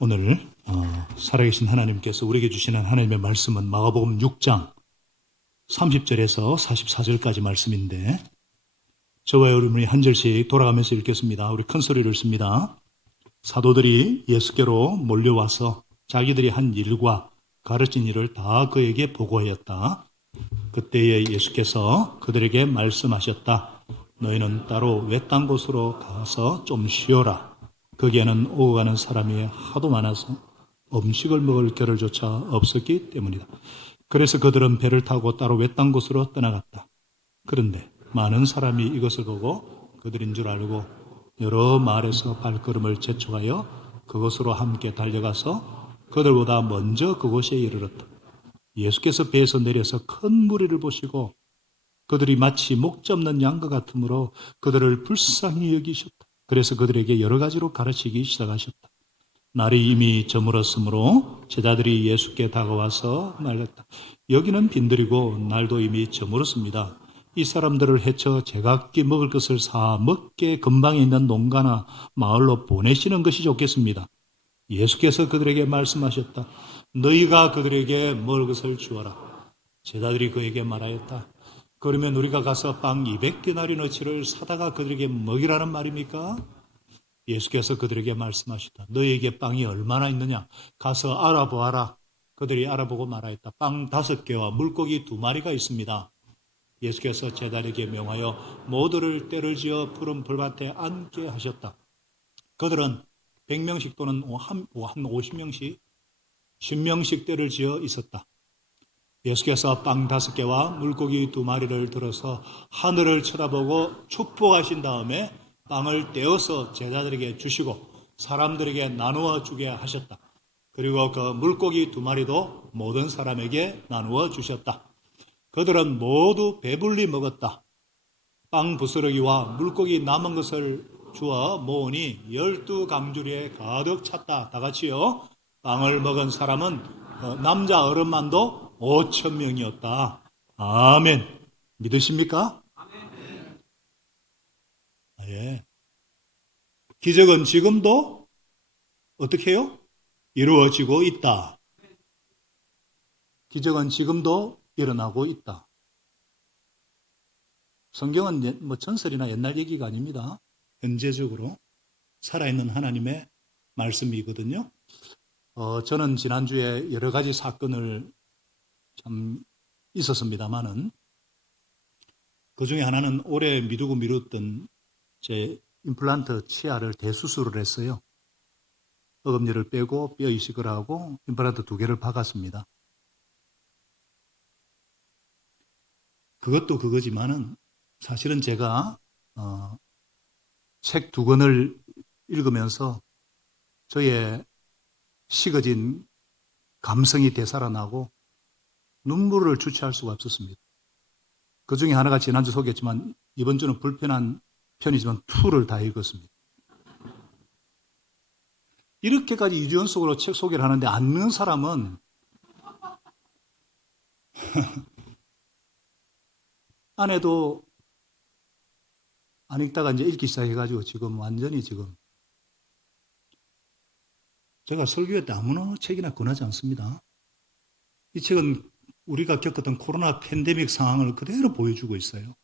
오늘 살아계신 하나님께서 우리에게 주시는 하나님의 말씀은 마가복음 6장 30절에서 44절까지 말씀인데 저와 여러분이 한 절씩 돌아가면서 읽겠습니다. 우리 큰 소리를 씁니다. 사도들이 예수께로 몰려와서 자기들이 한 일과 가르친 일을 다 그에게 보고하였다. 그때에 예수께서 그들에게 말씀하셨다. 너희는 따로 외딴 곳으로 가서 좀 쉬어라. 거기에는 오고 가는 사람이 하도 많아서 음식을 먹을 겨를조차 없었기 때문이다. 그래서 그들은 배를 타고 따로 외딴 곳으로 떠나갔다. 그런데 많은 사람이 이것을 보고 그들인 줄 알고 여러 마을에서 발걸음을 재촉하여 그곳으로 함께 달려가서 그들보다 먼저 그곳에 이르렀다. 예수께서 배에서 내려서 큰 무리를 보시고 그들이 마치 목자 없는 양과 같으므로 그들을 불쌍히 여기셨다. 그래서 그들에게 여러 가지로 가르치기 시작하셨다. 날이 이미 저물었으므로 제자들이 예수께 다가와서 말했다. 여기는 빈들이고 날도 이미 저물었습니다. 이 사람들을 해쳐 제각기 먹을 것을 사 먹게 근방에 있는 농가나 마을로 보내시는 것이 좋겠습니다. 예수께서 그들에게 말씀하셨다. 너희가 그들에게 먹을 것을 주어라. 제자들이 그에게 말하였다. 그러면 우리가 가서 빵 200데나리너치를 사다가 그들에게 먹이라는 말입니까? 예수께서 그들에게 말씀하셨다. 너희에게 빵이 얼마나 있느냐? 가서 알아보아라. 그들이 알아보고 말하였다. 빵 5개와 물고기 2마리가 있습니다. 예수께서 제자들에게 명하여 모두를 때를 지어 푸른 불밭에 앉게 하셨다. 그들은 100명씩 또는 한 50명씩, 10명씩 때를 지어 있었다. 예수께서 빵 5개와 물고기 2마리를 들어서 하늘을 쳐다보고 축복하신 다음에 빵을 떼어서 제자들에게 주시고 사람들에게 나누어 주게 하셨다. 그리고 그 물고기 2마리도 모든 사람에게 나누어 주셨다. 그들은 모두 배불리 먹었다. 빵 부스러기와 물고기 남은 것을 주어 모으니 12강주리에 가득 찼다. 다 같이요. 빵을 먹은 사람은 남자 어른만도 5천 명이었다. 아멘. 믿으십니까? 예. 기적은 지금도 어떻게 해요? 이루어지고 있다. 기적은 지금도 일어나고 있다. 성경은 뭐 전설이나 옛날 얘기가 아닙니다. 현재적으로 살아있는 하나님의 말씀이거든요. 저는 지난주에 여러 가지 사건을 참 있었습니다만은 그 중에 하나는 오래 미루고 미뤘던 제 임플란트 치아를 대수술을 했어요. 어금니를 빼고 뼈 이식을 하고 임플란트 2개를 박았습니다. 그것도 그거지만은 사실은 제가 책 2권을 읽으면서 저의 식어진 감성이 되살아나고 눈물을 주체할 수가 없었습니다. 그 중에 하나가 지난주 소개했지만 이번 주는 불편한 편이지만 2를 다 읽었습니다. 이렇게까지 이주연 속으로 책 소개를 하는데 안 읽는 사람은 아내도 안 읽다가 이제 읽기 시작해가지고 지금 완전히 지금 제가 설교할 때 아무나 책이나 권하지 않습니다. 이 책은 우리가 겪었던 코로나 팬데믹 상황을 그대로 보여주고 있어요.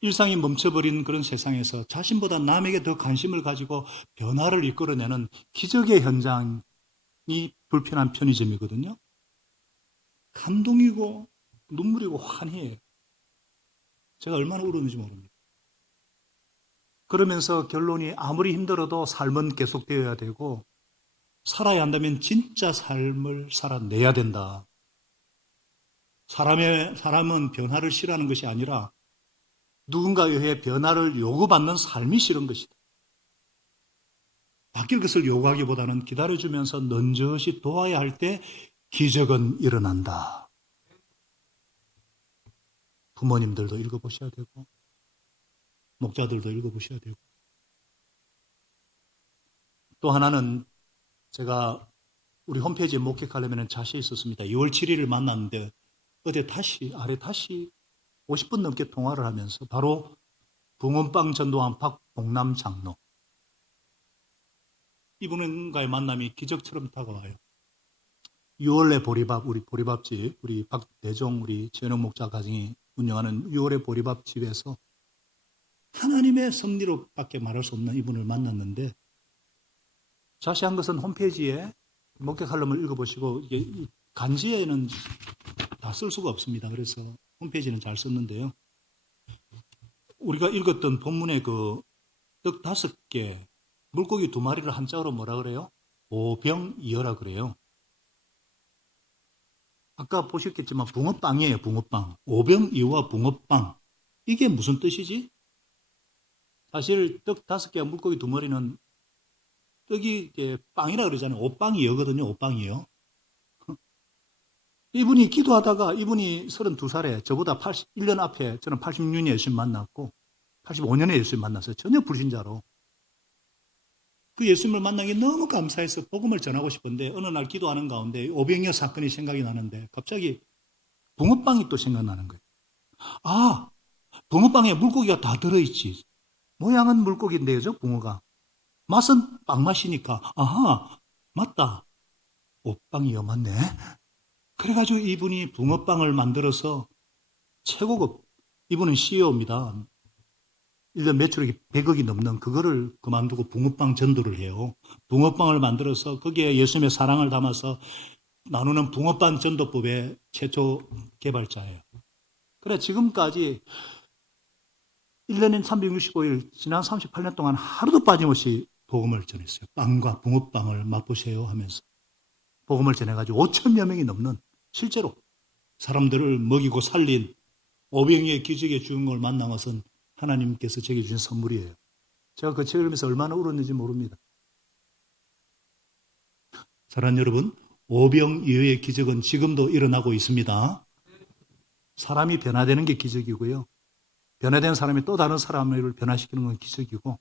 일상이 멈춰버린 그런 세상에서 자신보다 남에게 더 관심을 가지고 변화를 이끌어내는 기적의 현장이 불편한 편의점이거든요. 감동이고 눈물이고 환희예요. 제가 얼마나 울었는지 모릅니다. 그러면서 결론이 아무리 힘들어도 삶은 계속되어야 되고 살아야 한다면 진짜 삶을 살아내야 된다. 사람은 변화를 싫어하는 것이 아니라 누군가에 의해 변화를 요구받는 삶이 싫은 것이다. 바뀔 것을 요구하기보다는 기다려주면서 넌저시 도와야 할 때 기적은 일어난다. 부모님들도 읽어보셔야 되고 목자들도 읽어보셔야 되고 또 하나는 제가 우리 홈페이지에 목격하려면 자세히 있었습니다. 2월 7일을 만났는데 어제 아래 다시 50분 넘게 통화를 하면서 바로 붕어빵 전도한 박봉남 장로 이분과의 만남이 기적처럼 다가와요. 6월의 보리밥, 우리 보리밥집, 우리 박대종, 우리 최현옥 목자 가정이 운영하는 6월의 보리밥집에서 하나님의 섭리로밖에 말할 수 없는 이분을 만났는데, 자세한 것은 홈페이지에 목격 칼럼을 읽어보시고, 이게 간지에는 다 쓸 수가 없습니다. 그래서 홈페이지는 잘 썼는데요. 우리가 읽었던 본문의 그 떡 5개, 물고기 2마리를 한자어로 뭐라 그래요? 오병이어라 그래요. 아까 보셨겠지만 붕어빵이에요. 붕어빵. 오병이어와 붕어빵. 이게 무슨 뜻이지? 사실 떡 5개와 물고기 2마리는 떡이 빵이라 그러잖아요. 오빵이어거든요. 오빵이요. 이분이 기도하다가 이분이 32살에 저보다 81년 앞에 저는 86년에 예수님 만났고 85년에 예수님 만났어요. 전혀 불신자로. 그 예수님을 만난 게 너무 감사해서 복음을 전하고 싶은데 어느 날 기도하는 가운데 오병이어 사건이 생각이 나는데 갑자기 붕어빵이 또 생각나는 거예요. 아, 붕어빵에 물고기가 다 들어있지. 모양은 물고기인데요, 저 붕어가. 맛은 빵 맛이니까 아하, 맞다. 오빵이요, 맞네. 그래가지고 이분이 붕어빵을 만들어서 최고급, 이분은 CEO입니다. 1년 매출액이 100억이 넘는 그거를 그만두고 붕어빵 전도를 해요. 붕어빵을 만들어서 거기에 예수님의 사랑을 담아서 나누는 붕어빵 전도법의 최초 개발자예요. 그래 지금까지 1년엔 365일 지난 38년 동안 하루도 빠짐없이 복음을 전했어요. 빵과 붕어빵을 맛보세요 하면서 복음을 전해가지고 5천여 명이 넘는 실제로 사람들을 먹이고 살린 오병이의 기적의 주인공을 만난 것은 하나님께서 제게 주신 선물이에요. 제가 그 책을 읽으면서 얼마나 울었는지 모릅니다. 사랑하는 여러분, 오병이어의 기적은 지금도 일어나고 있습니다. 사람이 변화되는 게 기적이고요. 변화된 사람이 또 다른 사람을 변화시키는 건 기적이고,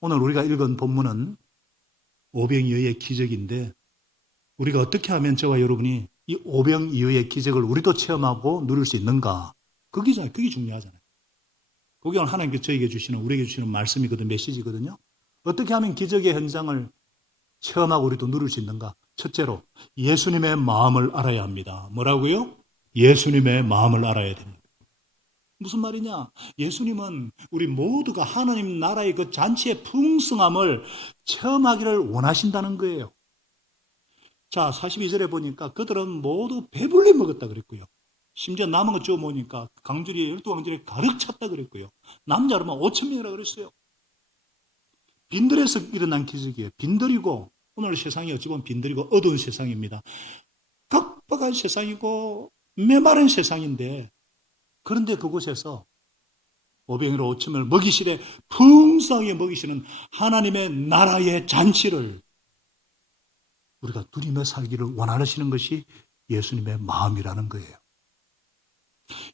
오늘 우리가 읽은 본문은 오병이어의 기적인데 우리가 어떻게 하면 저와 여러분이 이 오병이어의 기적을 우리도 체험하고 누릴 수 있는가? 그게 중요하잖아요. 그게 오늘 하나님께서 저에게 주시는, 우리에게 주시는 말씀이거든요. 메시지거든요. 어떻게 하면 기적의 현장을 체험하고 우리도 누릴 수 있는가? 첫째로 예수님의 마음을 알아야 합니다. 뭐라고요? 예수님의 마음을 알아야 됩니다. 무슨 말이냐? 예수님은 우리 모두가 하나님 나라의 그 잔치의 풍성함을 체험하기를 원하신다는 거예요. 자, 42절에 보니까 그들은 모두 배불리 먹었다 그랬고요. 심지어 남은 것 좀 보니까 강줄이 12강줄에 가득 찼다 그랬고요. 남자로만 5천 명이라 그랬어요. 빈들에서 일어난 기적이에요. 빈들이고 오늘 세상이 어찌 보면 빈들이고 어두운 세상입니다. 각박한 세상이고 메마른 세상인데 그런데 그곳에서 오병이로 5천 명을 먹이시되 풍성하게 먹이시는 하나님의 나라의 잔치를 우리가 누리며 살기를 원하시는 것이 예수님의 마음이라는 거예요.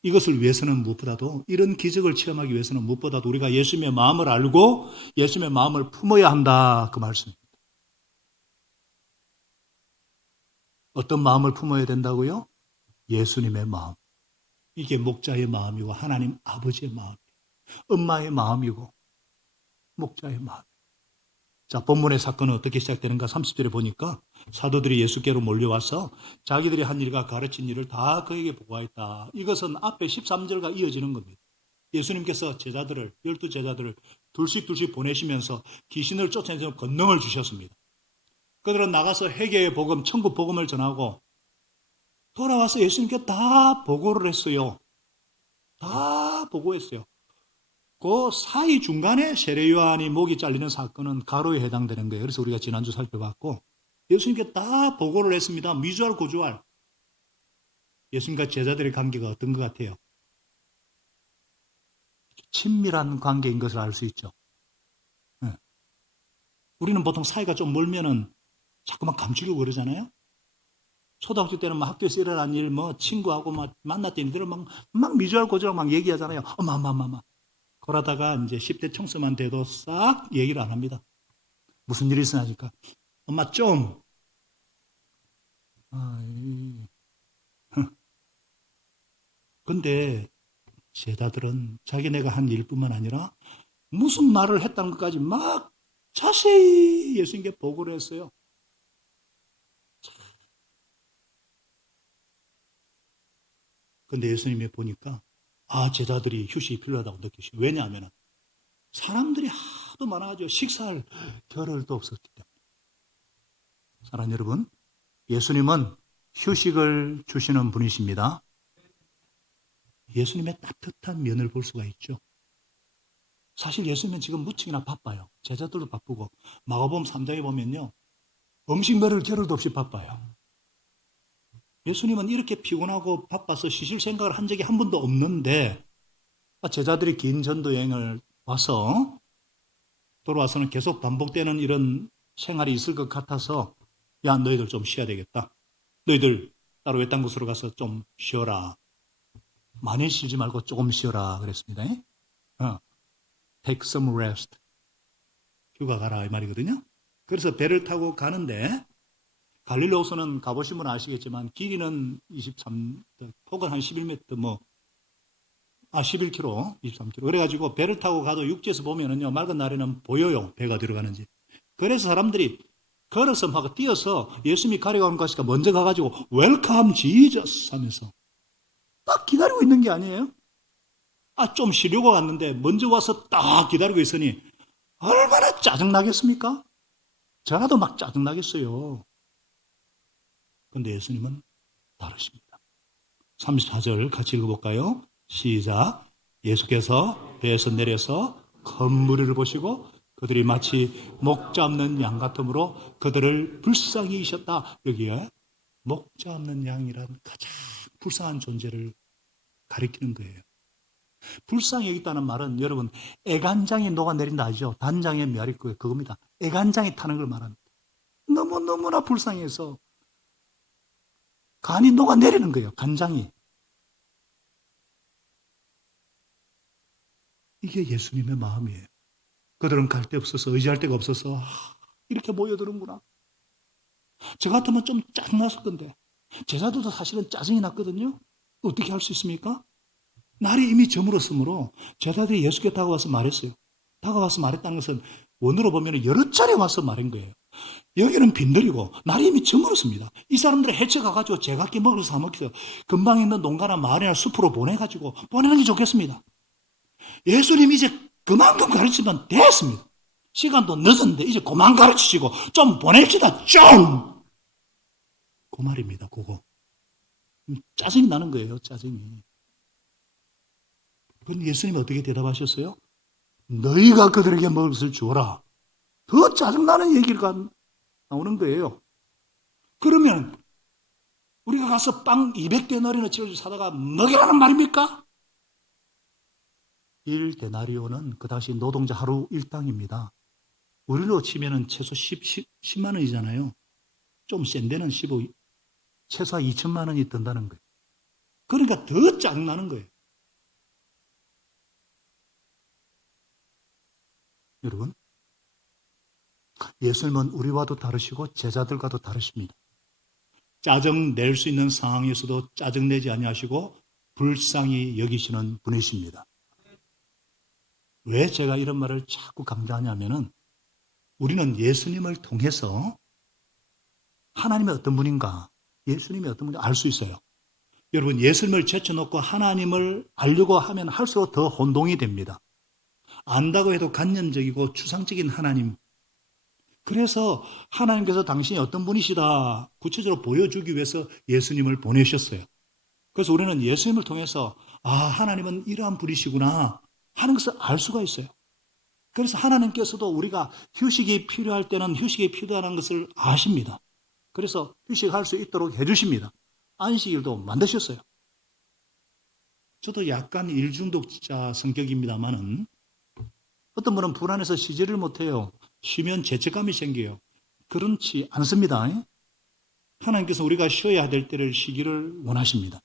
이것을 위해서는 무엇보다도 이런 기적을 체험하기 위해서는 무엇보다도 우리가 예수님의 마음을 알고 예수님의 마음을 품어야 한다 그 말씀입니다. 어떤 마음을 품어야 된다고요? 예수님의 마음. 이게 목자의 마음이고 하나님 아버지의 마음이에요. 엄마의 마음이고 목자의 마음. 자, 본문의 사건은 어떻게 시작되는가? 30절에 보니까 사도들이 예수께로 몰려와서 자기들이 한 일과 가르친 일을 다 그에게 보고하였다. 이것은 앞에 13절과 이어지는 겁니다. 예수님께서 제자들을 12제자들을 둘씩 보내시면서 귀신을 쫓아내서 권능을 주셨습니다. 그들은 나가서 회개의 복음, 천국 복음을 전하고 돌아와서 예수님께 다 보고를 했어요. 다 보고했어요. 그 사이 중간에 세례 요한이 목이 잘리는 사건은 가로에 해당되는 거예요. 그래서 우리가 지난주 살펴봤고 예수님께 다 보고를 했습니다. 미주알 고주알. 예수님과 제자들의 관계가 어떤 것 같아요? 친밀한 관계인 것을 알 수 있죠. 네. 우리는 보통 사이가 좀 멀면은 자꾸만 감추려고 그러잖아요. 초등학교 때는 막 학교에서 일어난 일, 친구하고 막 만났던 일들을 막 미주알 고주알 막 얘기하잖아요. 엄마. 그러다가 이제 10대 청소만 돼도 싹 얘기를 안 합니다. 무슨 일이 있으니까. 엄마 좀. 근데 제자들은 자기네가 한 일뿐만 아니라 무슨 말을 했다는 것까지 막 자세히 예수님께 보고를 했어요. 근데 예수님이 보니까 제자들이 휴식이 필요하다고 느끼시고, 왜냐하면 사람들이 하도 많아가지고 식사할 겨를도 없었기 때문에. 사랑하는 여러분, 예수님은 휴식을 주시는 분이십니다. 예수님의 따뜻한 면을 볼 수가 있죠. 사실 예수님은 지금 무척이나 바빠요. 제자들도 바쁘고, 마가복음 3장에 보면요, 음식 먹을 겨를도 없이 바빠요. 예수님은 이렇게 피곤하고 바빠서 쉬실 생각을 한 적이 한 번도 없는데, 제자들이 긴 전도 여행을 와서 돌아와서는 계속 반복되는 이런 생활이 있을 것 같아서, 야, 너희들 좀 쉬어야 되겠다. 너희들 따로 외딴 곳으로 가서 좀 쉬어라. 많이 쉬지 말고 조금 쉬어라 그랬습니다. Take some rest. 휴가 가라 이 말이거든요. 그래서 배를 타고 가는데, 갈릴리호수는 가보신 분은 아시겠지만 길이는 폭은 한 11m 11km, 23km. 그래가지고 배를 타고 가도 육지에서 보면은요, 맑은 날에는 보여요, 배가 들어가는지. 그래서 사람들이 걸어서 막 뛰어서 예수님이 가려가는 것이니까 먼저 가가지고 웰컴 지저스 하면서 딱 기다리고 있는 게 아니에요. 좀 쉬려고 갔는데 먼저 와서 딱 기다리고 있으니 얼마나 짜증나겠습니까? 저라도 막 짜증나겠어요. 그런데 예수님은 다르십니다. 34절 같이 읽어볼까요? 시작. 예수께서 배에서 내려서 큰 무리를 보시고 그들이 마치 목자 없는 양 같으므로 그들을 불쌍히 여기셨다. 여기에 목자 없는 양이란 가장 불쌍한 존재를 가리키는 거예요. 불쌍히 여기다는 말은 여러분 애간장이 녹아내린다 하죠. 단장의 메아리 그겁니다. 애간장이 타는 걸 말합니다. 너무나 불쌍해서 간이 녹아내리는 거예요. 간장이. 이게 예수님의 마음이에요. 그들은 갈 데 없어서 의지할 데가 없어서 이렇게 모여드는구나. 저 같으면 좀 짜증났을 건데 제자들도 사실은 짜증이 났거든요. 어떻게 할 수 있습니까? 날이 이미 저물었으므로 제자들이 예수께 다가와서 말했어요. 다가와서 말했다는 것은 원어로 보면 여러 차례 와서 말한 거예요. 여기는 빈들이고 날이 이미 저물었습니다. 이 사람들을 해쳐가가지고 제각기 먹을 사 먹혀서 금방 있는 농가나 마을이나 숲으로 보내가지고 보내는 게 좋겠습니다. 예수님 이제 그만큼 가르치면 됐습니다. 시간도 늦었는데 이제 그만 가르치시고 좀 보냅시다. 좀! 그 말입니다. 그거. 짜증이 나는 거예요. 짜증이. 그럼 예수님이 어떻게 대답하셨어요? 너희가 그들에게 먹을 것을 주어라. 더 짜증나는 얘기가 나오는 거예요. 그러면 우리가 가서 빵 200데나리온을 사다가 먹이라는 말입니까? 1데나리온은 그 당시 노동자 하루 일당입니다. 우리로 치면 최소 10만 원이잖아요. 좀 센 데는 15, 최소한 2천만 원이 든다는 거예요. 그러니까 더 짜증나는 거예요. 여러분, 예수님은 우리와도 다르시고 제자들과도 다르십니다. 짜증 낼 수 있는 상황에서도 짜증내지 아니하시고 불쌍히 여기시는 분이십니다. 왜 제가 이런 말을 자꾸 강조하냐면은 우리는 예수님을 통해서 하나님이 어떤 분인가, 예수님이 어떤 분인가 알 수 있어요. 여러분, 예수님을 제쳐놓고 하나님을 알려고 하면 할수록 더 혼동이 됩니다. 안다고 해도 관념적이고 추상적인 하나님. 그래서 하나님께서 당신이 어떤 분이시다 구체적으로 보여주기 위해서 예수님을 보내셨어요. 그래서 우리는 예수님을 통해서 하나님은 이러한 분이시구나 하는 것을 알 수가 있어요. 그래서 하나님께서도 우리가 휴식이 필요할 때는 휴식이 필요하다는 것을 아십니다. 그래서 휴식할 수 있도록 해주십니다. 안식일도 만드셨어요. 저도 약간 일중독자 성격입니다만은 어떤 분은 불안해서 쉬지를 못해요. 쉬면 죄책감이 생겨요. 그렇지 않습니다. 하나님께서 우리가 쉬어야 될 때를 쉬기를 원하십니다.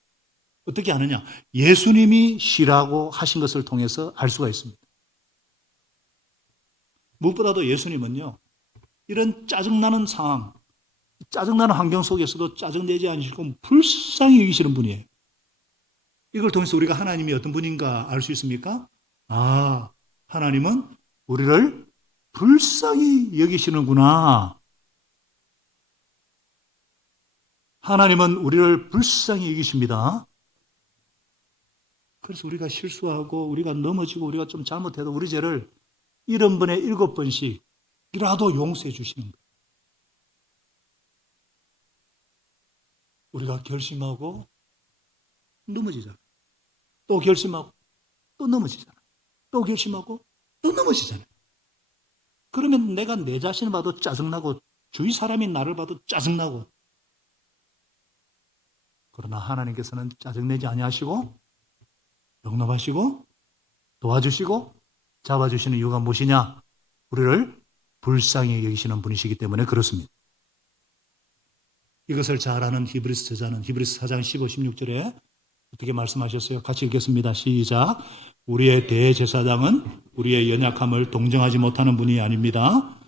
어떻게 아느냐? 예수님이 쉬라고 하신 것을 통해서 알 수가 있습니다. 무엇보다도 예수님은요, 이런 짜증나는 상황, 짜증나는 환경 속에서도 짜증내지 않으시고 불쌍히 여기시는 분이에요. 이걸 통해서 우리가 하나님이 어떤 분인가 알 수 있습니까? 하나님은 우리를 불쌍히 여기시는구나. 하나님은 우리를 불쌍히 여기십니다. 그래서 우리가 실수하고 우리가 넘어지고 우리가 좀 잘못해도 우리 죄를 70번에 7번씩이라도 용서해 주시는 거예요. 우리가 결심하고 넘어지잖아요. 또 결심하고 또 넘어지잖아요. 또 결심하고 또 넘어지잖아요. 그러면 내가 내 자신을 봐도 짜증나고 주위 사람이 나를 봐도 짜증나고, 그러나 하나님께서는 짜증내지 아니하시고 용납하시고 도와주시고 잡아주시는 이유가 무엇이냐? 우리를 불쌍히 여기시는 분이시기 때문에 그렇습니다. 이것을 잘 아는 히브리서 저자는 히브리서 4장 15, 16절에 어떻게 말씀하셨어요? 같이 읽겠습니다. 시작. 우리의 대제사장은 우리의 연약함을 동정하지 못하는 분이 아닙니다.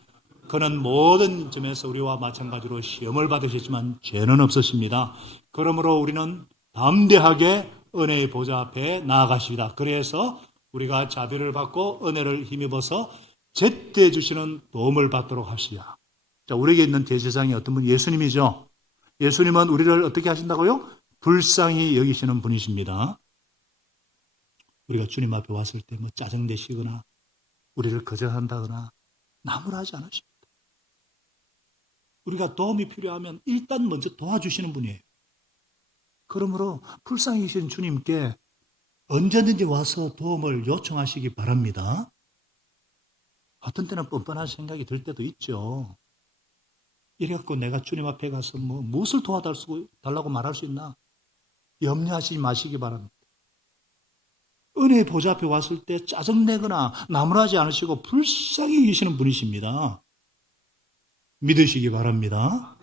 그는 모든 점에서 우리와 마찬가지로 시험을 받으셨지만 죄는 없으십니다. 그러므로 우리는 담대하게 은혜의 보좌 앞에 나아가십니다. 그래서 우리가 자비를 받고 은혜를 힘입어서 제때 주시는 도움을 받도록 하시라. 자, 우리에게 있는 대제사장이 어떤 분? 예수님이죠. 예수님은 우리를 어떻게 하신다고요? 불쌍히 여기시는 분이십니다. 우리가 주님 앞에 왔을 때 뭐 짜증내시거나 우리를 거절한다거나 나무라지 않으십니다. 우리가 도움이 필요하면 일단 먼저 도와주시는 분이에요. 그러므로 불쌍히 여기시는 주님께 언제든지 와서 도움을 요청하시기 바랍니다. 어떤 때는 뻔뻔한 생각이 들 때도 있죠. 이래갖고 내가 주님 앞에 가서 무엇을 도와달라고 말할 수 있나? 염려하지 마시기 바랍니다. 은혜의 보좌 앞에 왔을 때 짜증내거나 나무라지 않으시고 불쌍히 여기시는 분이십니다. 믿으시기 바랍니다.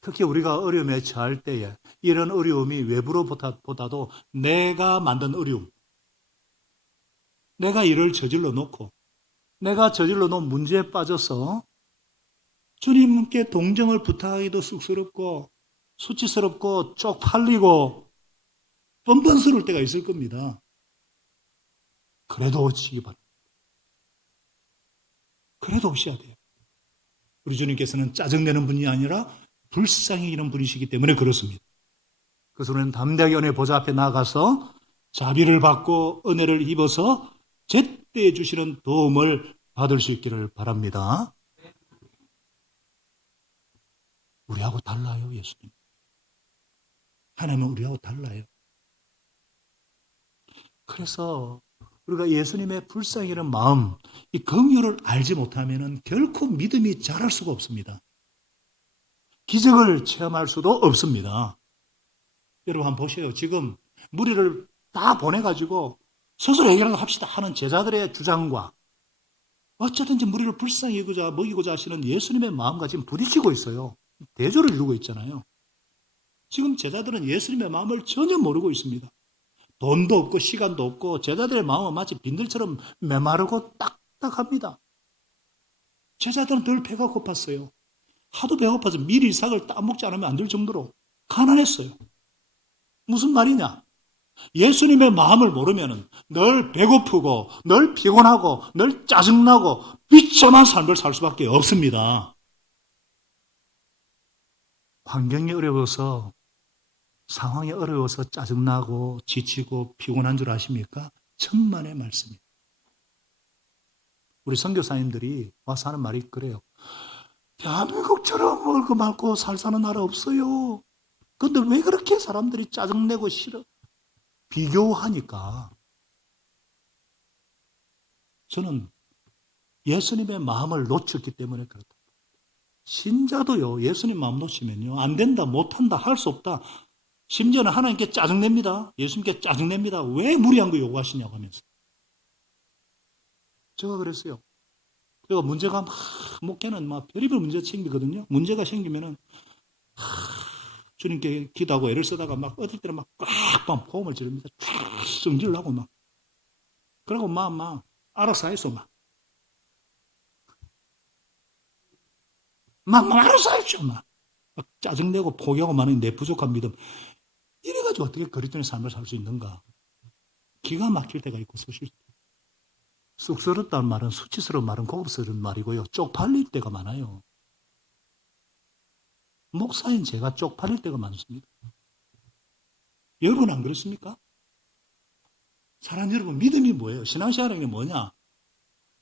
특히 우리가 어려움에 처할 때에 이런 어려움이 외부로보다도 내가 만든 어려움, 내가 이를 저질러 놓고 내가 저질러 놓은 문제에 빠져서 주님께 동정을 부탁하기도 쑥스럽고 수치스럽고 쪽팔리고 뻔뻔스러울 때가 있을 겁니다. 그래도 오시기 바랍니다. 그래도 오셔야 돼요. 우리 주님께서는 짜증내는 분이 아니라 불쌍히 여기는 분이시기 때문에 그렇습니다. 그래서 우리는 담대하게 은혜의 보좌 앞에 나가서 자비를 받고 은혜를 입어서 제때 주시는 도움을 받을 수 있기를 바랍니다. 우리하고 달라요, 예수님. 하나님은 우리하고 달라요. 그래서 우리가 예수님의 불쌍히 여기는 마음, 이 긍휼을 알지 못하면 결코 믿음이 자랄 수가 없습니다. 기적을 체험할 수도 없습니다. 여러분 한번 보세요. 지금 무리를 다 보내가지고 스스로 해결하고 합시다 하는 제자들의 주장과 어쩌든지 무리를 불쌍히 여기고자 먹이고자 하시는 예수님의 마음과 지금 부딪히고 있어요. 대조를 이루고 있잖아요. 지금 제자들은 예수님의 마음을 전혀 모르고 있습니다. 돈도 없고 시간도 없고 제자들의 마음은 마치 빈들처럼 메마르고 딱딱합니다. 제자들은 늘 배가 고팠어요. 하도 배고파서 미리 이삭을 따먹지 않으면 안 될 정도로 가난했어요. 무슨 말이냐? 예수님의 마음을 모르면 늘 배고프고 늘 피곤하고 늘 짜증나고 비참한 삶을 살 수밖에 없습니다. 환경이 어려워서 상황이 어려워서 짜증나고 지치고 피곤한 줄 아십니까? 천만의 말씀입니다. 우리 선교사님들이 와서 하는 말이 그래요. 대한민국처럼 먹을 거 많고 살 사는 나라 없어요. 그런데 왜 그렇게 사람들이 짜증내고 싫어? 비교하니까. 저는 예수님의 마음을 놓쳤기 때문에 그렇다. 신자도요, 예수님 마음 놓치면요, 안 된다, 못한다, 할 수 없다. 심지어는 하나님께 짜증냅니다. 예수님께 짜증냅니다. 왜 무리한 거 요구하시냐고 하면서. 제가 그랬어요. 제가 문제가 목회는 별의별 문제가 생기거든요. 문제가 생기면은 주님께 기도하고 애를 쓰다가 어떨 때는 꽉 포음을 지릅니다. 쫙 성질나고 그러고 알아서 해서 알아서 하죠. 막 짜증내고 포기하고 마는 내 부족한 믿음. 이래가지고 어떻게 그리스도인의 삶을 살 수 있는가? 기가 막힐 때가 있고 서실 때. 쑥스럽다는 말은 수치스러운 말은 고급스러운 말이고요. 쪽팔릴 때가 많아요. 목사인 제가 쪽팔릴 때가 많습니다. 여러분 안 그렇습니까? 사랑 여러분, 믿음이 뭐예요? 신앙생활이 뭐냐?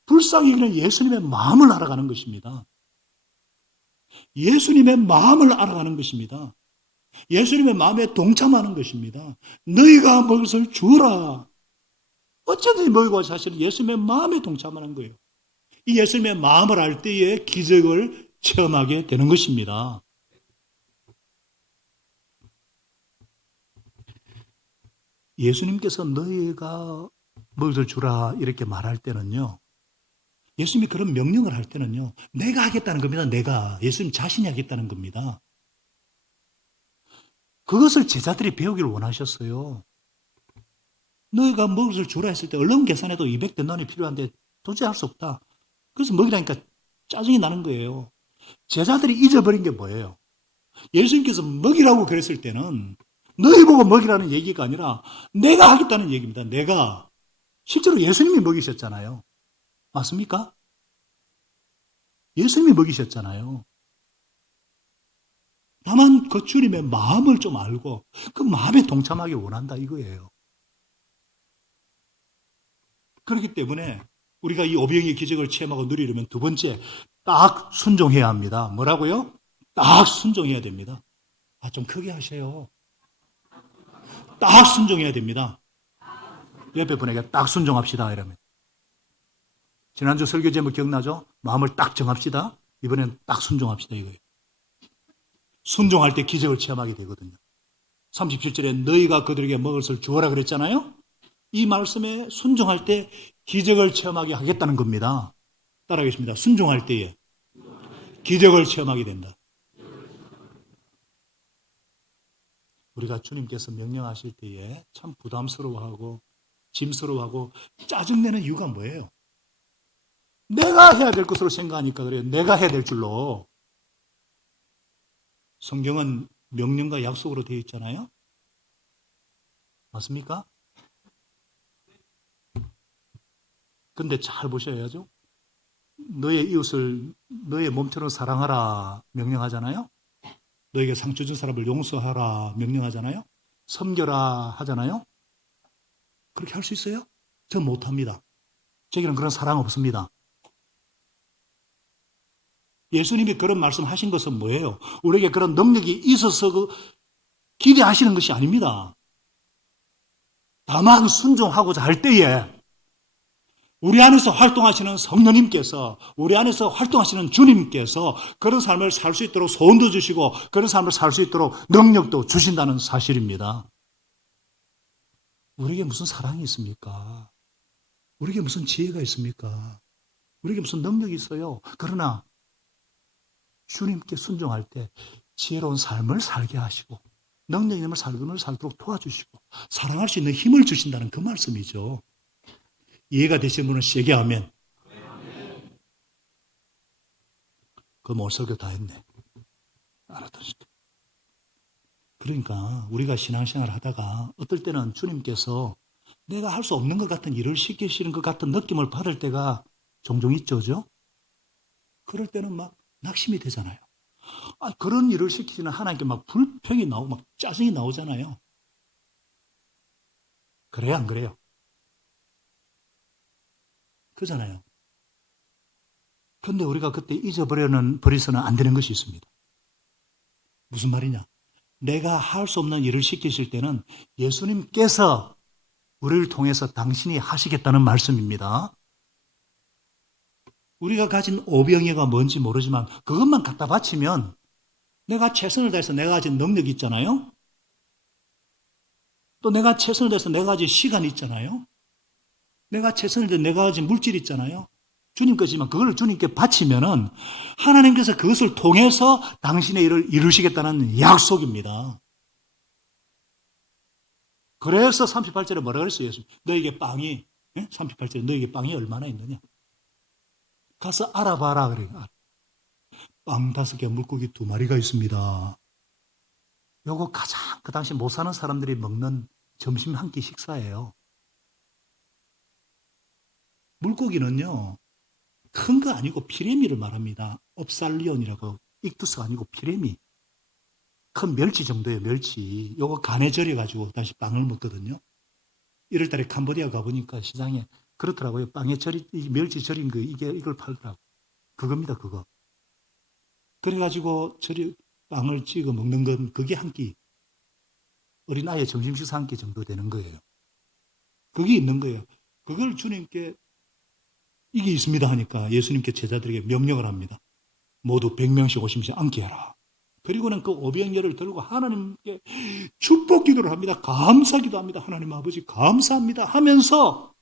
불쌍히 여기는 예수님의 마음을 알아가는 것입니다. 예수님의 마음을 알아가는 것입니다. 예수님의 마음에 동참하는 것입니다. 너희가 먹을 것을 주라. 어쩌든지 먹이고 사실은 예수님의 마음에 동참하는 거예요. 이 예수님의 마음을 알 때에 기적을 체험하게 되는 것입니다. 예수님께서 너희가 먹을 것을 주라 이렇게 말할 때는요. 예수님이 그런 명령을 할 때는요. 내가 하겠다는 겁니다. 내가. 예수님 자신이 하겠다는 겁니다. 그것을 제자들이 배우기를 원하셨어요. 너희가 먹을 것을 주라 했을 때 얼른 계산해도 200데나리 필요한데 도저히 할 수 없다. 그래서 먹이라니까 짜증이 나는 거예요. 제자들이 잊어버린 게 뭐예요? 예수님께서 먹이라고 그랬을 때는 너희 보고 먹이라는 얘기가 아니라 내가 하겠다는 얘기입니다. 내가. 실제로 예수님이 먹이셨잖아요. 맞습니까? 예수님이 먹이셨잖아요. 다만 그 주님의 마음을 좀 알고 그 마음에 동참하기 원한다 이거예요. 그렇기 때문에 우리가 이 오병이의 기적을 체험하고 누리려면 두 번째, 딱 순종해야 합니다. 뭐라고요? 딱 순종해야 됩니다. 좀 크게 하세요. 딱 순종해야 됩니다. 옆에 분에게 딱 순종합시다 이러면. 지난주 설교 제목 기억나죠? 마음을 딱 정합시다. 이번엔 딱 순종합시다 이거예요. 순종할 때 기적을 체험하게 되거든요. 37절에 너희가 그들에게 먹을 것을 주어라 그랬잖아요. 이 말씀에 순종할 때 기적을 체험하게 하겠다는 겁니다. 따라하겠습니다. 순종할 때에 기적을 체험하게 된다. 우리가 주님께서 명령하실 때에 참 부담스러워하고 짐스러워하고 짜증내는 이유가 뭐예요? 내가 해야 될 것으로 생각하니까 그래요. 내가 해야 될 줄로. 성경은 명령과 약속으로 되어 있잖아요. 맞습니까? 근데 잘 보셔야죠. 너의 이웃을 너의 몸처럼 사랑하라 명령하잖아요. 너에게 상처 준 사람을 용서하라 명령하잖아요. 섬겨라 하잖아요. 그렇게 할 수 있어요? 전 못합니다. 제게는 그런 사랑 없습니다. 예수님이 그런 말씀하신 것은 뭐예요? 우리에게 그런 능력이 있어서 기대하시는 것이 아닙니다. 다만 순종하고자 할 때에 우리 안에서 활동하시는 성령님께서, 우리 안에서 활동하시는 주님께서 그런 삶을 살 수 있도록 소원도 주시고 그런 삶을 살 수 있도록 능력도 주신다는 사실입니다. 우리에게 무슨 사랑이 있습니까? 우리에게 무슨 지혜가 있습니까? 우리에게 무슨 능력이 있어요? 그러나 주님께 순종할 때 지혜로운 삶을 살게 하시고 능력 있는 삶을 살도록 도와주시고 사랑할 수 있는 힘을 주신다는 그 말씀이죠. 이해가 되시는 분은 세게 아멘. 그럼 오늘 설교 다 했네. 알아듣으시죠? 그러니까 우리가 신앙생활을 하다가 어떨 때는 주님께서 내가 할 수 없는 것 같은 일을 시키시는 것 같은 느낌을 받을 때가 종종 있죠. 그럴 때는 막 낙심이 되잖아요. 그런 일을 시키시는 하나님께 막 불평이 나오고 막 짜증이 나오잖아요. 그래요, 안 그래요? 그잖아요. 그런데 우리가 그때 버려서는 안 되는 것이 있습니다. 무슨 말이냐? 내가 할 수 없는 일을 시키실 때는 예수님께서 우리를 통해서 당신이 하시겠다는 말씀입니다. 우리가 가진 오병이가 뭔지 모르지만 그것만 갖다 바치면 내가 최선을 다해서 내가 가진 능력이 있잖아요. 또 내가 최선을 다해서 내가 가진 시간이 있잖아요. 내가 최선을 다해서 내가 가진 물질이 있잖아요. 주님 거지만 그걸 주님께 바치면은 하나님께서 그것을 통해서 당신의 일을 이루시겠다는 약속입니다. 그래서 38절에 뭐라 그랬어요? 너에게 빵이 38절에 너에게 빵이 얼마나 있느냐? 가서 알아봐라 그래요. 빵 5개, 물고기 2마리가 있습니다. 요거 가장 그 당시 못 사는 사람들이 먹는 점심 한 끼 식사예요. 물고기는요, 큰 거 아니고 피레미를 말합니다. 옵살리온이라고, 익투스가 아니고 피레미. 큰 멸치 정도예요, 멸치. 요거 간에 절여가지고 다시 빵을 먹거든요. 1월 달에 캄보디아 가보니까 시장에 그렇더라고요. 빵에 이 멸치 절인 거, 이걸 팔더라고요. 그겁니다, 그거. 그래가지고 빵을 찍어 먹는 건 그게 한 끼. 어린아이의 점심 식사 한 끼 정도 되는 거예요. 그게 있는 거예요. 그걸 주님께 이게 있습니다 하니까 예수님께 제자들에게 명령을 합니다. 모두 100명씩 50명씩 앉게 하라. 그리고는 그 오병이어를 들고 하나님께 축복 기도를 합니다. 감사 기도합니다. 하나님 아버지 감사합니다 하면서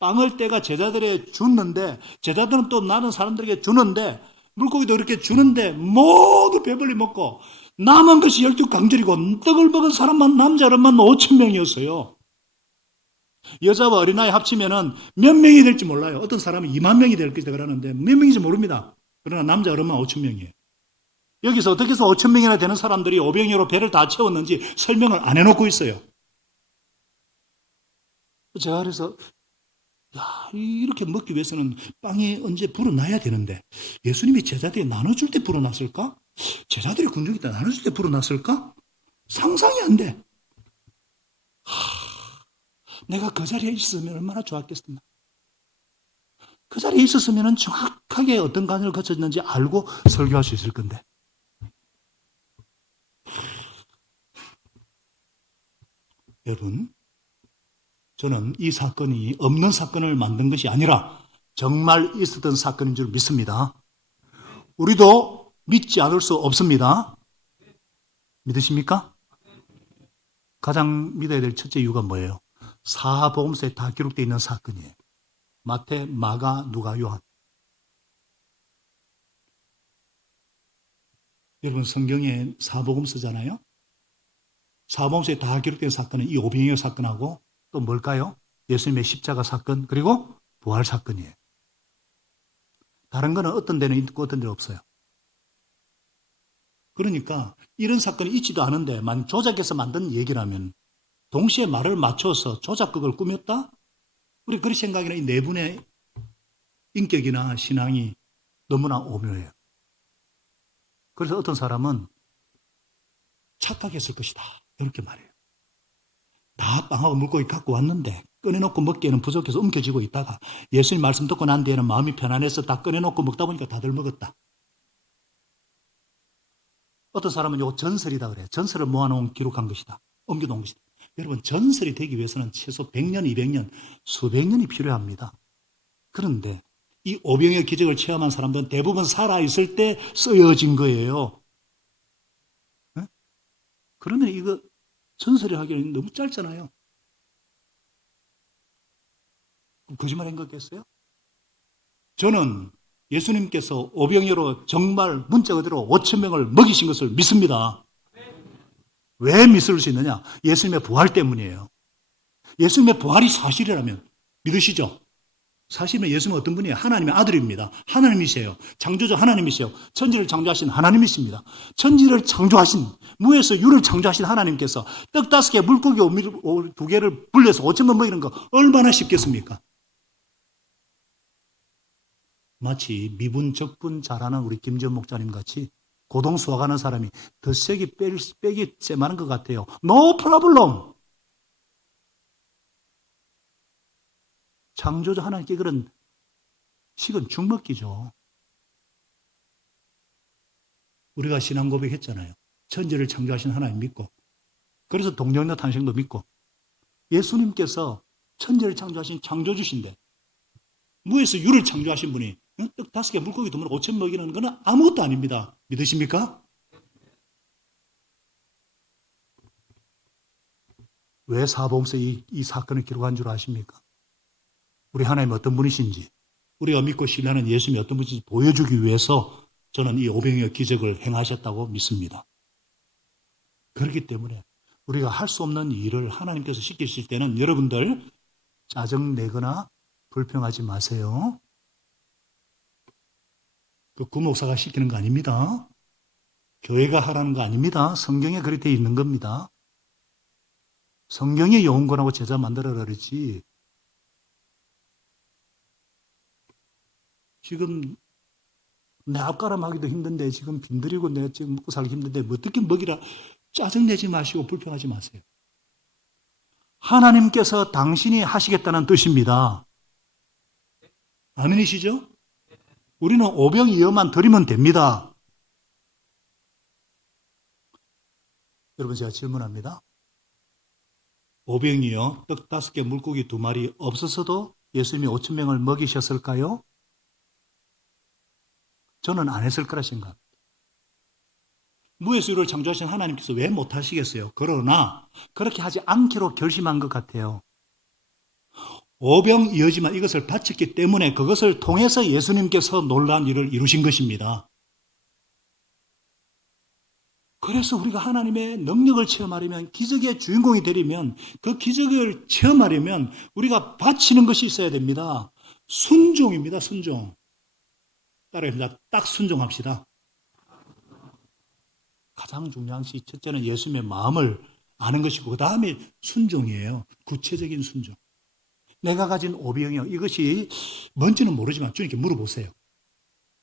빵을 떼가 제자들에 줬는데, 제자들은 또 나는 사람들에게 주는데, 물고기도 이렇게 주는데 모두 배불리 먹고 남은 것이 12강절이고 떡을 먹은 사람만 남자 어른만 5,000명이었어요. 여자와 어린아이 합치면은 몇 명이 될지 몰라요. 어떤 사람은 2만 명이 될 것이다 그러는데 몇 명인지 모릅니다. 그러나 남자 어른만 5,000명이에요. 여기서 어떻게 해서 5,000명이나 되는 사람들이 오병이어로 배를 다 채웠는지 설명을 안 해놓고 있어요. 제가 그래서 이렇게 먹기 위해서는 빵이 언제 불어나야 되는데 예수님이 제자들이 나눠줄 때 불어났을까? 제자들이 군중이 때 나눠줄 때 불어났을까? 상상이 안 돼. 내가 그 자리에 있었으면 얼마나 좋았겠습니까? 그 자리에 있었으면 정확하게 어떤 간을 거쳤는지 알고 설교할 수 있을 건데. 여러분, 저는 이 사건이 없는 사건을 만든 것이 아니라 정말 있었던 사건인 줄 믿습니다. 우리도 믿지 않을 수 없습니다. 믿으십니까? 가장 믿어야 될 첫째 이유가 뭐예요? 사복음서에 다 기록되어 있는 사건이에요. 마태, 마가, 누가, 요한. 여러분 성경에 사복음서잖아요. 사복음서에 다 기록된 사건은 이 오병이어 사건하고 또 뭘까요? 예수님의 십자가 사건 그리고 부활 사건이에요. 다른 거는 어떤 데는 있고 어떤 데는 없어요. 그러니까 이런 사건이 있지도 않은데 조작해서 만든 얘기라면 동시에 말을 맞춰서 조작극을 꾸몄다? 우리 그리 생각이나 이 네 분의 인격이나 신앙이 너무나 오묘해요. 그래서 어떤 사람은 착각했을 것이다. 이렇게 말해요. 다 빵하고 물고기 갖고 왔는데 꺼내놓고 먹기에는 부족해서 움켜쥐고 있다가 예수님 말씀 듣고 난 뒤에는 마음이 편안해서 다 꺼내놓고 먹다 보니까 다들 먹었다. 어떤 사람은 이거 전설이다 그래요. 전설을 모아놓은 기록한 것이다. 옮겨놓은 것이다. 여러분 전설이 되기 위해서는 최소 100년, 200년, 수백 년이 필요합니다. 그런데 이 오병이어 기적을 체험한 사람들은 대부분 살아있을 때 쓰여진 거예요. 네? 그러면 이거 전설이 하기에는 너무 짧잖아요. 거짓말한 거겠어요? 저는 예수님께서 오병이어로 정말 문자 그대로 5,000명을 먹이신 것을 믿습니다. 왜 믿을 수 있느냐? 예수님의 부활 때문이에요. 예수님의 부활이 사실이라면 믿으시죠? 사실은 예수님은 어떤 분이에요? 하나님의 아들입니다. 하나님이세요. 창조주 하나님이세요. 천지를 창조하신 하나님이십니다. 천지를 창조하신, 무에서 유를 창조하신 하나님께서 떡 5개, 물고기 2개를 불려서 5,000번 먹이는 거 얼마나 쉽겠습니까? 마치 미분, 적분 잘하는 우리 김지원 목사님 같이 고동 수학하는 사람이 더 세게 빼기 쎄만한 것 같아요. No problem. 창조주 하나님께 그런 식은 죽먹기죠. 우리가 신앙 고백했잖아요. 천지를 창조하신 하나님 믿고 그래서 동정녀 탄생도 믿고 예수님께서 천지를 창조하신 창조주신데 무에서 유를 창조하신 분이 떡 5개 물고기 2물 5천 먹이는 건 아무것도 아닙니다. 믿으십니까? 왜 사복음서에 이 사건을 기록한 줄 아십니까? 우리 하나님 어떤 분이신지 우리가 믿고 신뢰하는 예수님이 어떤 분인지 보여주기 위해서 저는 이 오병이어 기적을 행하셨다고 믿습니다. 그렇기 때문에 우리가 할 수 없는 일을 하나님께서 시키실 때는 여러분들 짜증내거나 불평하지 마세요. 그 구목사가 시키는 거 아닙니다. 교회가 하라는 거 아닙니다. 성경에 그렇게 되어 있는 겁니다. 성경에 영혼권하고 제자 만들어라 그러지 지금 내 앞가람하기도 힘든데 지금 빈들이고 내가 지금 먹고 살기 힘든데 뭐 어떻게 먹이라 짜증내지 마시고 불평하지 마세요. 하나님께서 당신이 하시겠다는 뜻입니다. 아멘이시죠? 우리는 오병이어만 드리면 됩니다. 여러분 제가 질문합니다. 오병이어 떡 5개 물고기 2마리 없어서도 예수님이 5,000명을 먹이셨을까요? 저는 안 했을 거라 생각합니다. 무에서 유를 창조하신 하나님께서 왜 못하시겠어요? 그러나 그렇게 하지 않기로 결심한 것 같아요. 오병이어지만 이것을 바쳤기 때문에 그것을 통해서 예수님께서 놀라운 일을 이루신 것입니다. 그래서 우리가 하나님의 능력을 체험하려면, 기적의 주인공이 되려면, 그 기적을 체험하려면 우리가 바치는 것이 있어야 됩니다. 순종입니다. 순종. 따라합니다. 딱 순종합시다. 가장 중요한 것이 첫째는 예수님의 마음을 아는 것이고 그 다음에 순종이에요. 구체적인 순종. 내가 가진 오병이어 이것이 뭔지는 모르지만 주님께 물어보세요.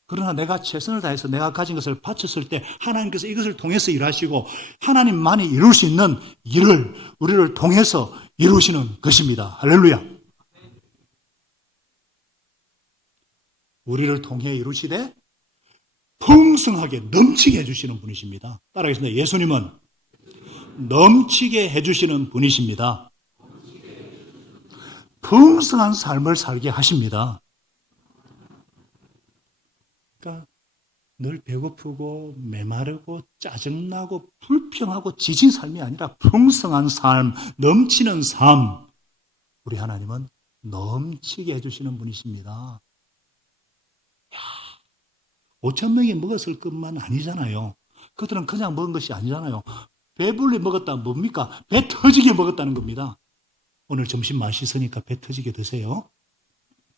그러나 내가 최선을 다해서 내가 가진 것을 바쳤을 때 하나님께서 이것을 통해서 일하시고 하나님만이 이룰 수 있는 일을 우리를 통해서 이루시는 것입니다. 할렐루야. 우리를 통해 이루시되 풍성하게 넘치게 해주시는 분이십니다. 따라하겠습니다. 예수님은 넘치게 해주시는 분이십니다. 풍성한 삶을 살게 하십니다. 그러니까 늘 배고프고 메마르고 짜증나고 불평하고 지친 삶이 아니라 풍성한 삶, 넘치는 삶. 우리 하나님은 넘치게 해주시는 분이십니다. 5,000명이 먹었을 것만 아니잖아요. 그들은 그냥 먹은 것이 아니잖아요. 배불리 먹었다면 뭡니까? 배 터지게 먹었다는 겁니다. 오늘 점심 맛있으니까 배 터지게 드세요.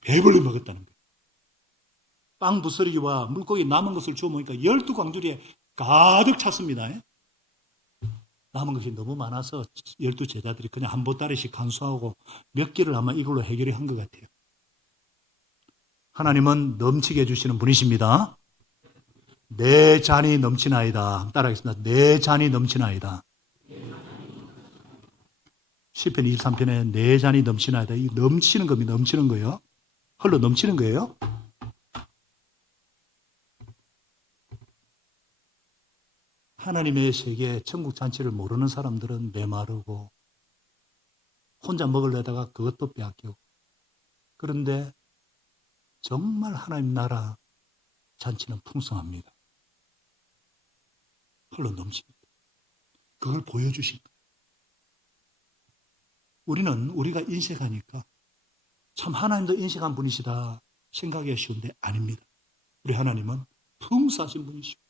배불리 먹었다는 거예요. 빵 부스러기와 물고기 남은 것을 주워 먹으니까 12광주리에 가득 찼습니다. 남은 것이 너무 많아서 12제자들이 그냥 한 보따리씩 간수하고 몇 개를 아마 이걸로 해결이 한 것 같아요. 하나님은 넘치게 해주시는 분이십니다. 내 잔이 넘치나이다. 따라하겠습니다. 내 잔이 넘치나이다. 시편 23편에 내 잔이 넘치나이다. 이 넘치는 겁니다. 넘치는 거예요. 흘러 넘치는 거예요. 하나님의 세계, 천국 잔치를 모르는 사람들은 메마르고 혼자 먹으려다가 그것도 빼앗기고. 그런데 정말 하나님 나라 잔치는 풍성합니다. 흘러 넘칩니다. 그걸 보여주신 거예요. 우리가 인색하니까 참 하나님도 인색한 분이시다 생각하기가 쉬운데 아닙니다. 우리 하나님은 풍성하신 분이시고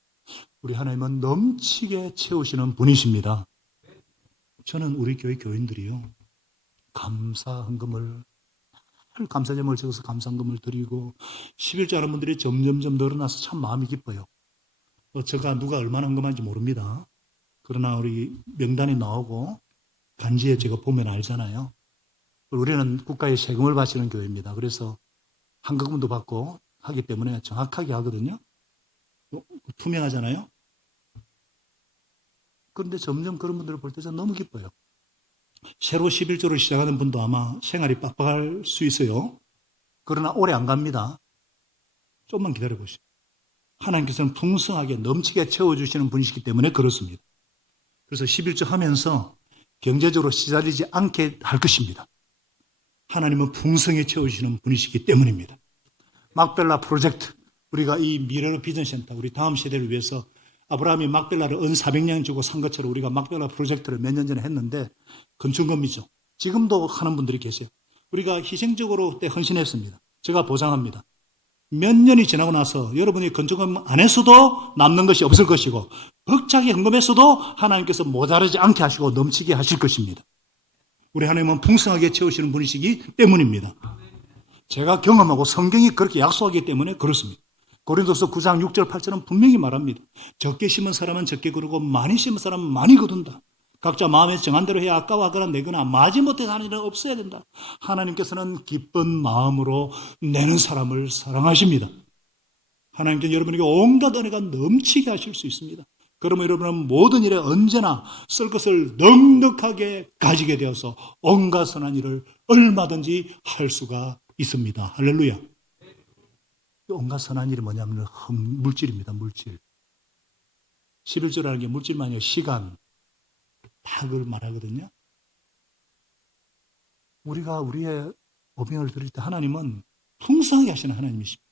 우리 하나님은 넘치게 채우시는 분이십니다. 저는 우리 교회 교인들이요, 감사 헌금을, 감사제목을 적어서 감사 헌금을 드리고 11조 하는 분들이 점점점 늘어나서 참 마음이 기뻐요. 제가 누가 얼마나 헌금한지 모릅니다. 그러나 우리 명단이 나오고 간지에 제가 보면 알잖아요. 우리는 국가에 세금을 바치는 교회입니다. 그래서 한금도 받고 하기 때문에 정확하게 하거든요. 투명하잖아요. 그런데 점점 그런 분들을 볼 때 저는 너무 기뻐요. 새로 11조를 시작하는 분도 아마 생활이 빡빡할 수 있어요. 그러나 오래 안 갑니다. 좀만 기다려보시죠. 하나님께서는 풍성하게 넘치게 채워주시는 분이시기 때문에 그렇습니다. 그래서 11조 하면서 경제적으로 시달리지 않게 할 것입니다. 하나님은 풍성히 채워주시는 분이시기 때문입니다. 막벨라 프로젝트, 우리가 이 미래의 비전센터, 우리 다음 세대를 위해서 아브라함이 막벨라를 은 400냥 주고 산 것처럼 우리가 막벨라 프로젝트를 몇 년 전에 했는데 건축금이죠. 지금도 하는 분들이 계세요. 우리가 희생적으로 그때 헌신했습니다. 제가 보장합니다. 몇 년이 지나고 나서 여러분이 건축금 안 했어도 남는 것이 없을 것이고 벅차게 헌금했어도 하나님께서 모자라지 않게 하시고 넘치게 하실 것입니다. 우리 하나님은 풍성하게 채우시는 분이시기 때문입니다. 제가 경험하고 성경이 그렇게 약속하기 때문에 그렇습니다. 고린도서 9장 6절 8절은 분명히 말합니다. 적게 심은 사람은 적게 거두고 많이 심은 사람은 많이 거둔다. 각자 마음에 정한 대로 해야 아까워하거나 내거나 마지못해 하는 일은 없어야 된다. 하나님께서는 기쁜 마음으로 내는 사람을 사랑하십니다. 하나님께는 여러분에게 온갖 은혜가 넘치게 하실 수 있습니다. 그러면 여러분은 모든 일에 언제나 쓸 것을 넉넉하게 가지게 되어서 온갖 선한 일을 얼마든지 할 수가 있습니다. 할렐루야. 온갖 선한 일이 뭐냐면 물질입니다. 물질. 11조라는 게 물질만 아니라 시간, 다 그걸 말하거든요. 우리가 우리의 오병을 드릴 때 하나님은 풍성하게 하시는 하나님이십니다.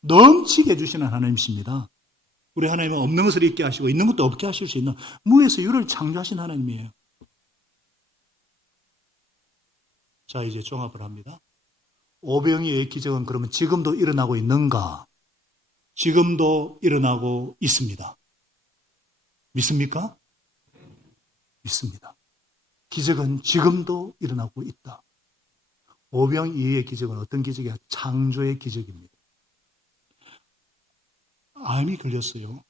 넘치게 해주시는 하나님이십니다. 우리 하나님은 없는 것을 있게 하시고 있는 것도 없게 하실 수 있는 무에서 유를 창조하신 하나님이에요. 자, 이제 종합을 합니다. 오병이어의 기적은 그러면 지금도 일어나고 있는가? 지금도 일어나고 있습니다. 믿습니까? 믿습니다. 기적은 지금도 일어나고 있다. 오병이어의 기적은 어떤 기적이야? 창조의 기적입니다. 암이 걸렸어요.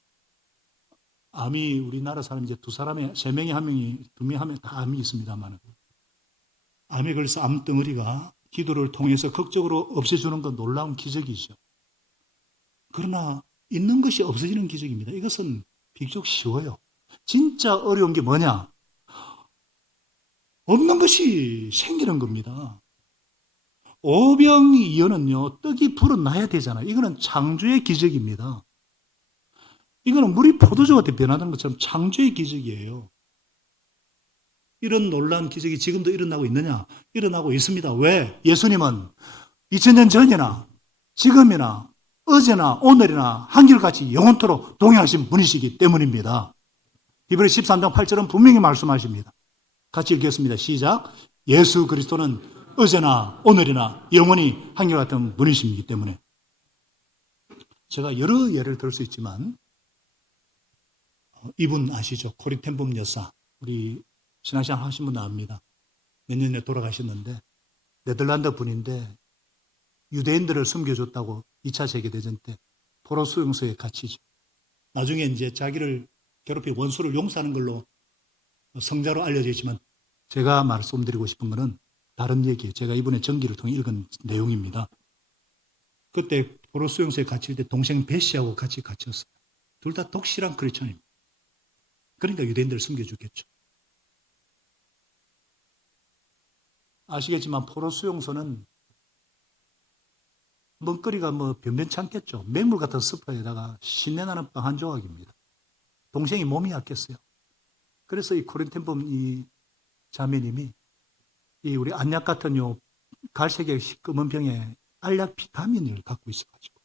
암이 우리나라 사람 이제 세 명이 한 명이, 두 명이 한 명 다 암이 있습니다만, 암에 걸려서 암덩어리가 기도를 통해서 극적으로 없애주는 건 놀라운 기적이죠. 그러나 있는 것이 없어지는 기적입니다. 이것은 비교적 쉬워요. 진짜 어려운 게 뭐냐? 없는 것이 생기는 겁니다. 오병이어는요, 떡이 불어나야 되잖아요. 이거는 창조의 기적입니다. 이거는 물이 포도주가 변하는 것처럼 창조의 기적이에요. 이런 놀라운 기적이 지금도 일어나고 있느냐? 일어나고 있습니다. 왜? 예수님은 2000년 전이나 지금이나 어제나 오늘이나 한결같이 영원토록 동행하신 분이시기 때문입니다. 히브리 13장 8절은 분명히 말씀하십니다. 같이 읽겠습니다. 시작. 예수 그리스도는 어제나 오늘이나 영원히 한결같은 분이시기 때문에. 제가 여러 예를 들 수 있지만 이분 아시죠? 코리 텐범 여사. 우리 신앙생활 하신 분 압니다. 몇 년에 돌아가셨는데 네덜란드 분인데 유대인들을 숨겨줬다고 2차 세계대전 때 포로 수용소에 갇히죠. 나중에 이제 자기를 괴롭힌 원수를 용서하는 걸로 성자로 알려져 있지만 제가 말씀드리고 싶은 것은 다른 얘기예요. 제가 이번에 전기를 통해 읽은 내용입니다. 그때 포로 수용소에 갇힐 때 동생 베시하고 같이 갇혔어요. 둘 다 독실한 크리스천입니다. 그러니까 유대인들을 숨겨주겠죠. 아시겠지만 포로 수용소는 먹거리가 변변치 않겠죠. 맹물 같은 스프에다가 신내나는 빵 한 조각입니다. 동생이 몸이 약했어요. 그래서 이 코린텐범 이 자매님이 이 우리 안약 같은 갈색의 검은 병에 알약 비타민을 갖고 있어가지고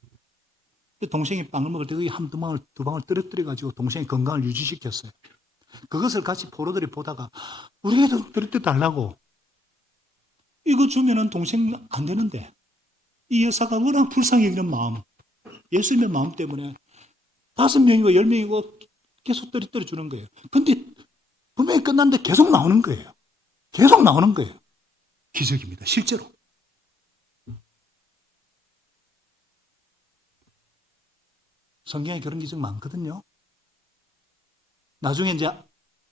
동생이 빵을 먹을 때 거기 두 방울 떨어뜨려가지고 동생의 건강을 유지시켰어요. 그것을 같이 포로들이 보다가 우리에도 떨어뜨려달라고 이거 주면은 동생 안 되는데 이 여사가 워낙 불쌍히 여기는 마음, 예수님의 마음 때문에 5명이고 10명이고 계속 떨어뜨려 주는 거예요. 근데 분명히 끝났는데 계속 나오는 거예요. 계속 나오는 거예요. 기적입니다. 실제로. 성경에 그런 기적 많거든요. 나중에 이제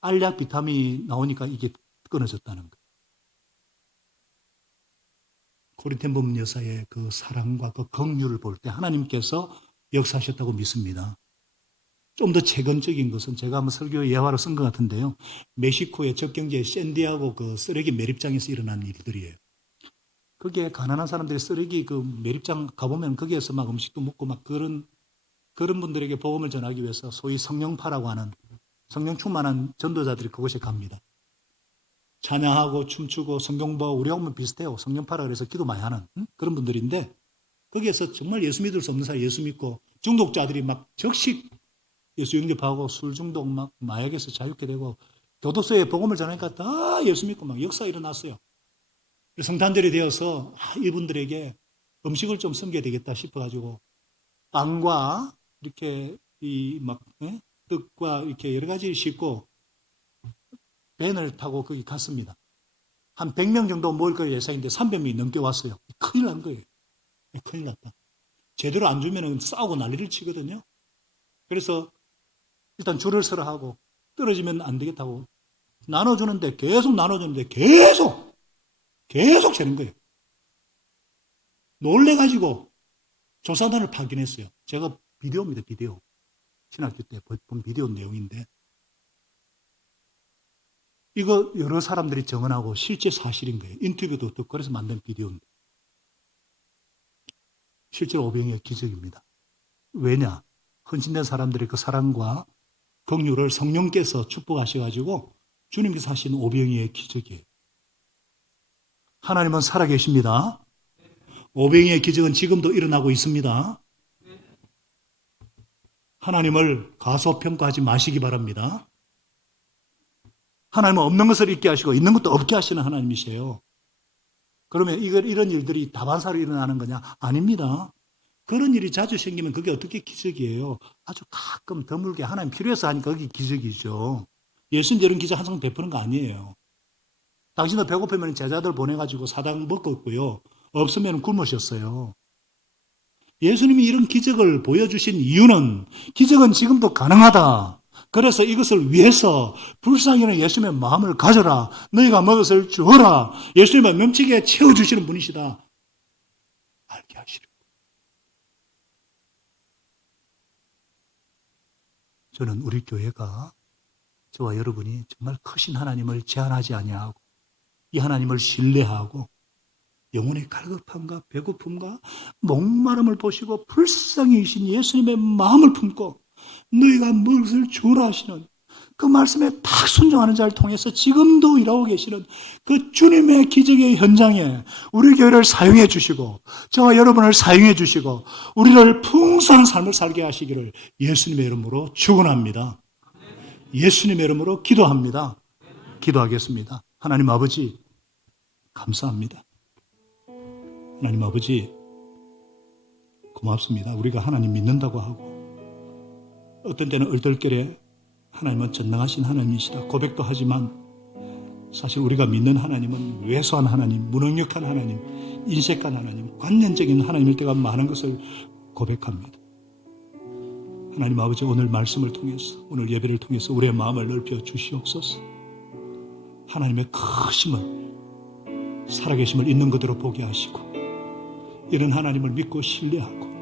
알약 비타민이 나오니까 이게 끊어졌다는 거예요. 코린텐범 여사의 그 사랑과 그 긍휼을 볼 때 하나님께서 역사하셨다고 믿습니다. 좀 더 체근적인 것은 제가 한번 설교 예화로 쓴 것 같은데요. 멕시코의 적경지의 샌디아고 그 쓰레기 매립장에서 일어난 일들이에요. 거기에 가난한 사람들이 쓰레기 그 매립장 가보면 거기에서 막 음식도 먹고 막 그런 분들에게 복음을 전하기 위해서 소위 성령파라고 하는 성령 충만한 전도자들이 그곳에 갑니다. 찬양하고 춤추고 성경 보고 우리하고는 비슷해요. 성령파라 그래서 기도 많이 하는 그런 분들인데 거기에서 정말 예수 믿을 수 없는 사람이 예수 믿고 중독자들이 막 적식 예수 영접하고 술 중독 막 마약에서 자유케 되고 교도소에 복음을 전하니까 다 예수 믿고 막 역사 일어났어요. 성탄절이 되어서 이분들에게 음식을 좀 섬겨야 되겠다 싶어가지고 빵과 이렇게 떡과 이렇게 여러 가지를 싣고 밴을 타고 거기 갔습니다. 한 100명 정도 모일 걸 예상인데 300명이 넘게 왔어요. 큰일 난 거예요. 큰일 났다. 제대로 안 주면 싸우고 난리를 치거든요. 그래서 일단 줄을 서라 하고 떨어지면 안 되겠다고 나눠주는데 계속 나눠주는데 계속 재는 거예요. 놀래가지고 조사단을 파견했어요. 제가 비디오입니다. 비디오. 신학교 때 본 비디오 내용인데 이거 여러 사람들이 증언하고 실제 사실인 거예요. 인터뷰도 듣고 그래서 만든 비디오인데 실제로 오병이의 기적입니다. 왜냐? 헌신된 사람들의 그 사랑과 긍휼을 성령께서 축복하셔가지고 주님께서 하신 오병이의 기적이에요. 하나님은 살아계십니다. 오병이의 기적은 지금도 일어나고 있습니다. 하나님을 가소평가하지 마시기 바랍니다. 하나님은 없는 것을 있게 하시고 있는 것도 없게 하시는 하나님이세요. 그러면 이런 일들이 다반사로 일어나는 거냐? 아닙니다. 그런 일이 자주 생기면 그게 어떻게 기적이에요? 아주 가끔 드물게 하나님 필요해서 하니까 그게 기적이죠. 예수님도 이런 기적 항상 베푸는 거 아니에요. 당신도 배고프면 제자들 보내가지고 사당 먹었고요. 없으면 굶으셨어요. 예수님이 이런 기적을 보여주신 이유는 기적은 지금도 가능하다. 그래서 이것을 위해서 불쌍히 여기는 예수님의 마음을 가져라. 너희가 먹을 주어라. 예수님은 넘치게 채워주시는 분이시다. 알게 하시려고. 저는 우리 교회가 저와 여러분이 정말 크신 하나님을 제한하지 아니하고 이 하나님을 신뢰하고 영혼의 갈급함과 배고픔과 목마름을 보시고 불쌍히 여기신 예수님의 마음을 품고 너희가 무엇을 주라 하시는 그 말씀에 딱 순종하는 자를 통해서 지금도 일하고 계시는 그 주님의 기적의 현장에 우리 교회를 사용해 주시고 저와 여러분을 사용해 주시고 우리를 풍성한 삶을 살게 하시기를 예수님의 이름으로 축원합니다. 예수님의 이름으로 기도합니다. 기도하겠습니다. 하나님 아버지 감사합니다. 하나님 아버지 고맙습니다. 우리가 하나님 믿는다고 하고 어떤 때는 얼떨결에 하나님은 전능하신 하나님이시다 고백도 하지만 사실 우리가 믿는 하나님은 왜소한 하나님, 무능력한 하나님, 인색한 하나님, 관념적인 하나님일 때가 많은 것을 고백합니다. 하나님 아버지 오늘 말씀을 통해서 오늘 예배를 통해서 우리의 마음을 넓혀 주시옵소서. 하나님의 크심을 살아계심을 있는 그대로 보게 하시고 이런 하나님을 믿고 신뢰하고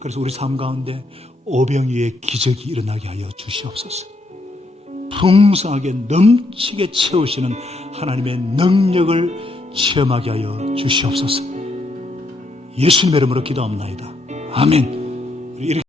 그래서 우리 삶 가운데 오병이의 기적이 일어나게 하여 주시옵소서. 풍성하게 넘치게 채우시는 하나님의 능력을 체험하게 하여 주시옵소서. 예수님의 이름으로 기도합나이다. 아멘.